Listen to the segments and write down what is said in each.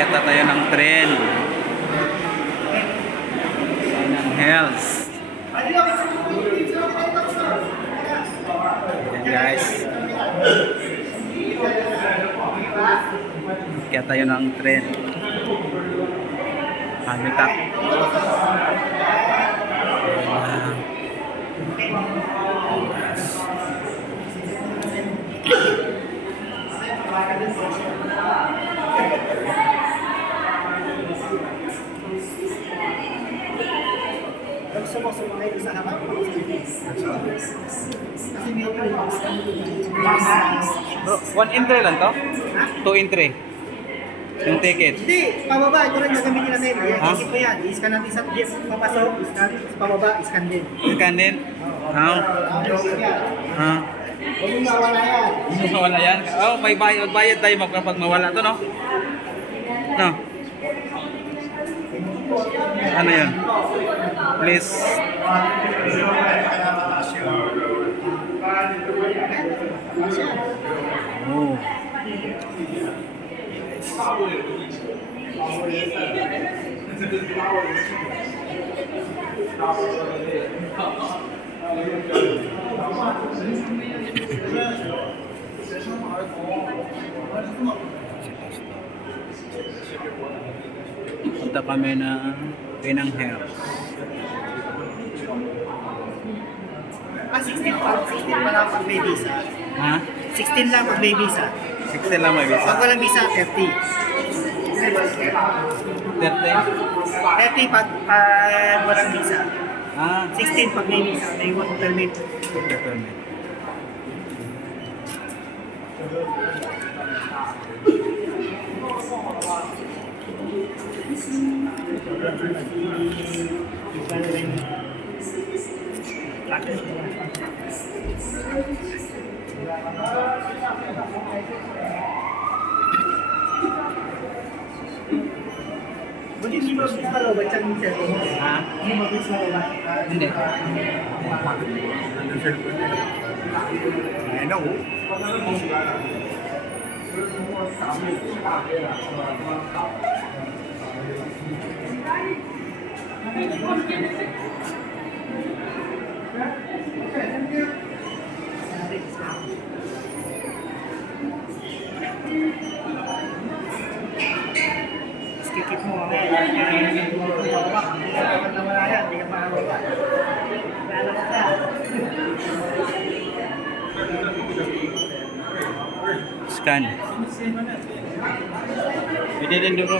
Akyat na tayo ng tren. Ng Hells. Ayan guys. Akyat tayo ng tren. Hamitak. Bro, 1 entry lang to? 2 entry. Yung ticket. Hindi, pababa. Ito rin gagamitin natin. Ha? Ticket mo yan. I-scan natin sa jeep. Papasok, i-scan. Pababa, i-scan din. Scan din? Ha? Ha? Huwag mong mawala yan. Mawala yan? Oh, may bayad tayo pag mawala to, no? No? Ano yun? Please. Oh. Punta kami na Pinang Hills. 16 pa. 16 pa lang pag may visa. Ha? 16 lang pag may visa. 16 lang may Pag visa. walang visa, 30. 30? 30 pag walang visa. Ah, 16 pag may visa. May work permit. permit. Buti hindi mo gusto malawa dyan yung cellphone mo. Ha? Hindi mo gusto malawa. Hindi. Ano? Skikip mo mamaya. Hindi ka nawala yan. Hindi ka makawala. Lalo ka na. Scan. Pwede din dulu.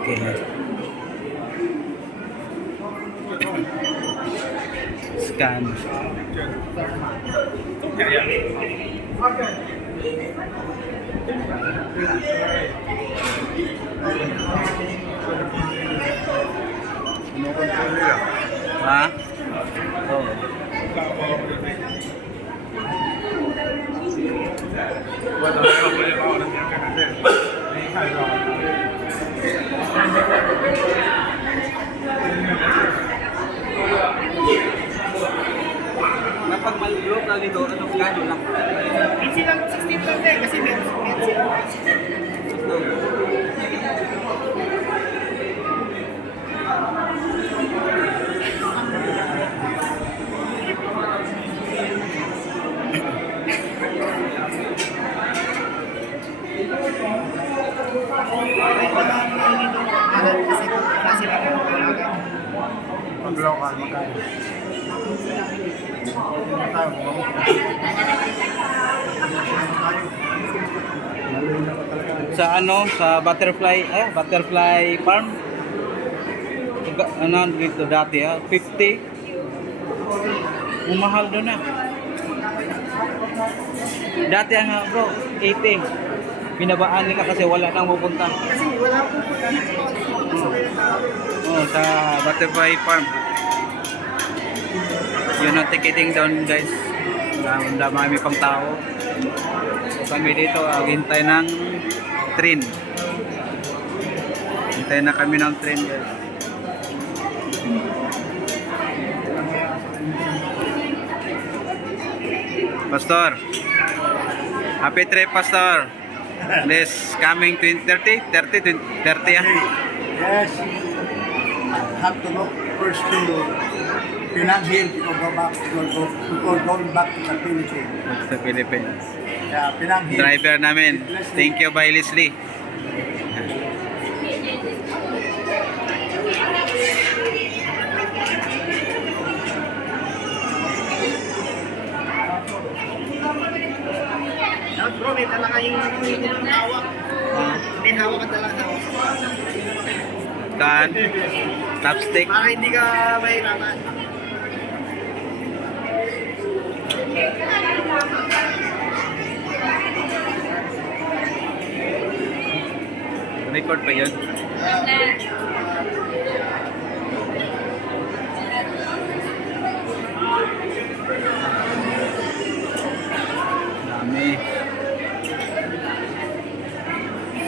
Okay. Scan. Ha? Oh. Kapag malulog na dito, anong ganyo lang? Easy lang 16 lang din kasi meron sila. Mag-local, magkano? Sa ano, sa butterfly farm. Ano dito dati 50. Umahal doon na. Dati ang bro, 80. Binabaan nila kasi wala nang pupunta. Kasi wala po po dito. Oh, sa butterfly farm. Yun ang ticketing down guys. Dami pang tao. So kami dito, hintay ng train. Hintay na kami ng train guys. Pastor. Happy trip, Pastor. This coming 2030, 30, 30 ah. Yes. Have to go first to Penang Hill to go back before going back to the Philippines. Sa Philippines. Yeah, Penang Hill. Driver namin. Thank you, by Leslie. Dapat bro, may talaga yung hawak. May hawak ka talaga. Kan? Chopstick. Para hindi ka mahirapan. Record pa yun? Dami.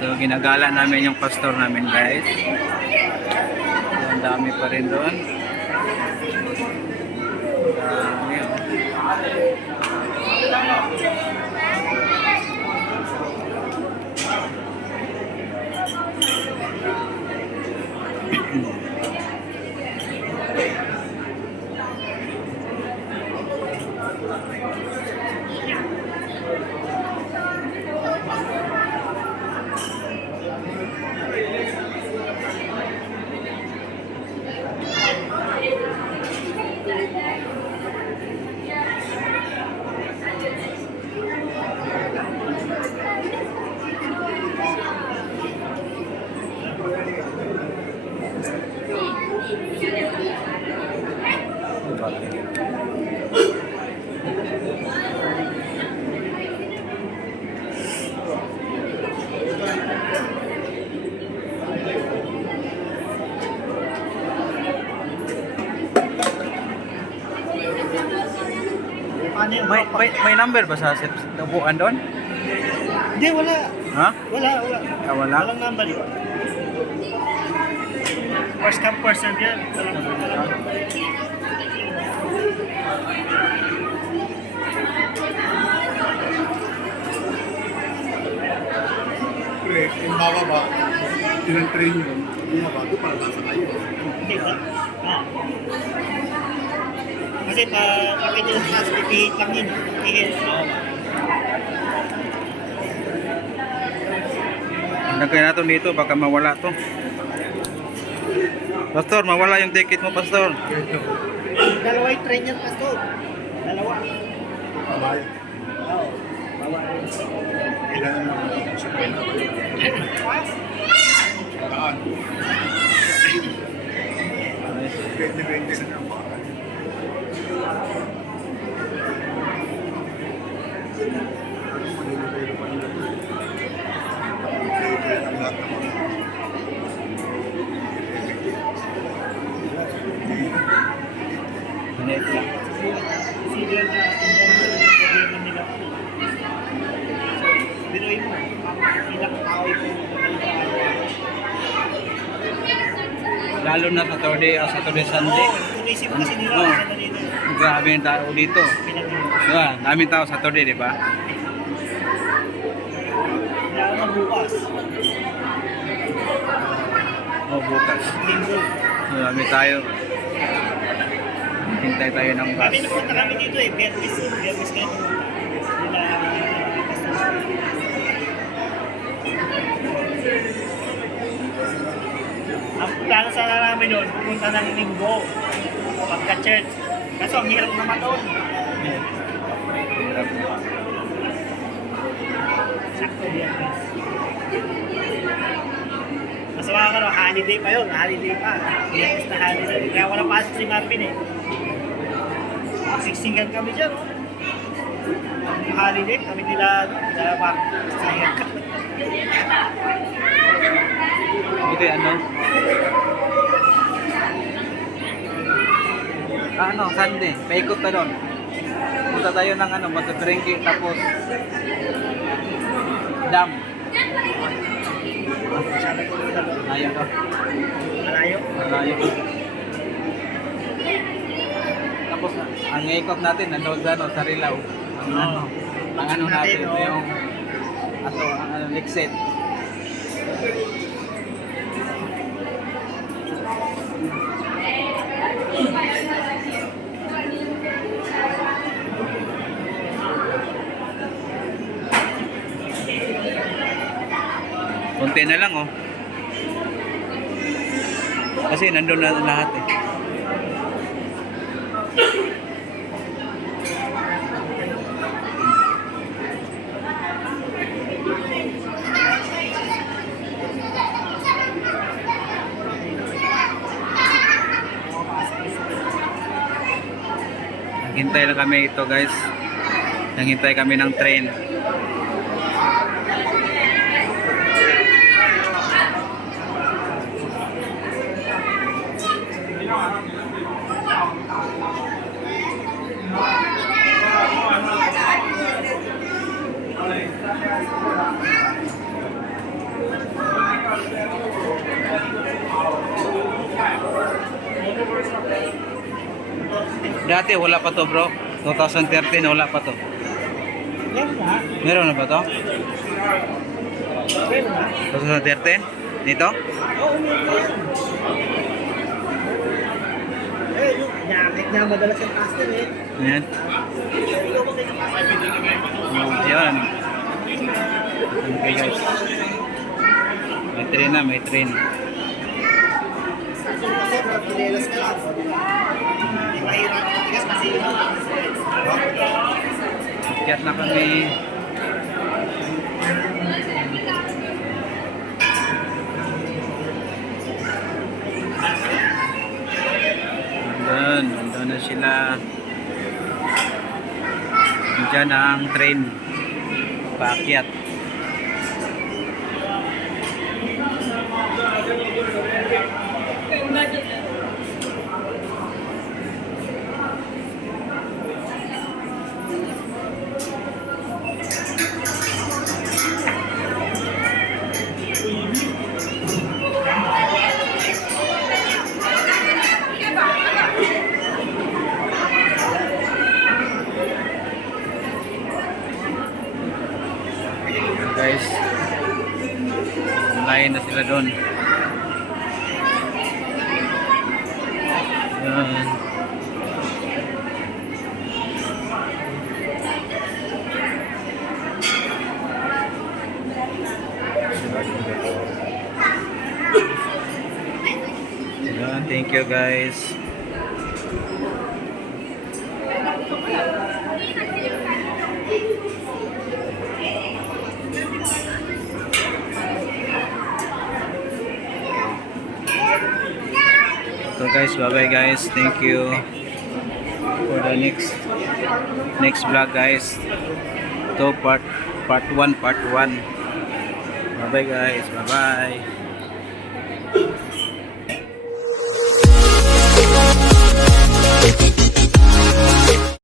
So, ginagala namin yung pastor namin, guys. So, ang dami pa rin doon. Dami, oh. Paano yun? May number ba sa upuan doon? Hindi, wala. Ha? Wala. Ah, wala? Walang number yun. First come, first serve yan. Walang Pre, yung bababa, tinag-train yun, yung bago para nasa kayo. Hindi ba? Ah. Kasi kapit yung taas, pipihit lang yun. Pipihit. Lagay natin dito, baka mawala to. Pastor, mawala yung ticket mo, Pastor. Dalawa yung train yan, Pastor. Dalawa. Babayad. Oo. Ilan na naman sa pena ba yun? Saan? Depende sa ng baka. Manilipero pa nila. Manilipero ang lahat ng mga. Minute lang. Sigla na problema nila. Binuin mo. Ilang tao yung Lalo na Saturday, Sunday. tunisip kasi nila. Oo. Sa dito. Grabe yung tao dito. Diba? Daming tao Saturday, di ba? Kaya nga bukas. O, bukas. Linggo. Marami tayo. Hintay tayo ng bus. Kami napunta kami dito eh. Biyernes kayo pumunta. Nila Pastor. Ang plano sana namin doon, pupunta ng Linggo. Pagka-church. Kaso ang hirap naman doon. Hirap na. Sakto Biyernes. Mas makakano, holiday pa yun. Holiday pa. Biyernes na holiday. Kaya wala pasok si Marvin eh. Siksikan kami dyan. Oh. Ang holiday, kami nila Mark. Sayang ka. Buti ano? Ano, Sunday. Paikot ka doon. Punta tayo ng ano, Mataperengki, tapos dam. Masyado ko nila doon. Ayaw ka. Malayo. Malayo. Tapos ang ikot natin nandoon sa ano, sa Rilao. Ang ano. ang ano natin, yung ato, ang ano, next set. Konti na lang oh. Kasi nandun na lahat eh. Naghintay lang kami ito guys. Naghintay kami ng train. Dati wala pa to bro. 2013 wala pa to. Yan ba? Meron na ba to? Yan ba? 2013? Dito? Oo, meron. Eh, yung gamit na madalas yung caster eh. Ayan. Ayan. Okay guys. May train na, may train. Kasi pinelas ka lang. Hindi mahirap matigas kasi Kiyat na kami. Nandun na sila. Diyan ang train. Paakyat. Guys, online na sila doon. Yan. Yan, thank you guys. So guys, bye bye guys. Thank you for the next vlog guys. To part 1. Bye bye guys. Bye bye.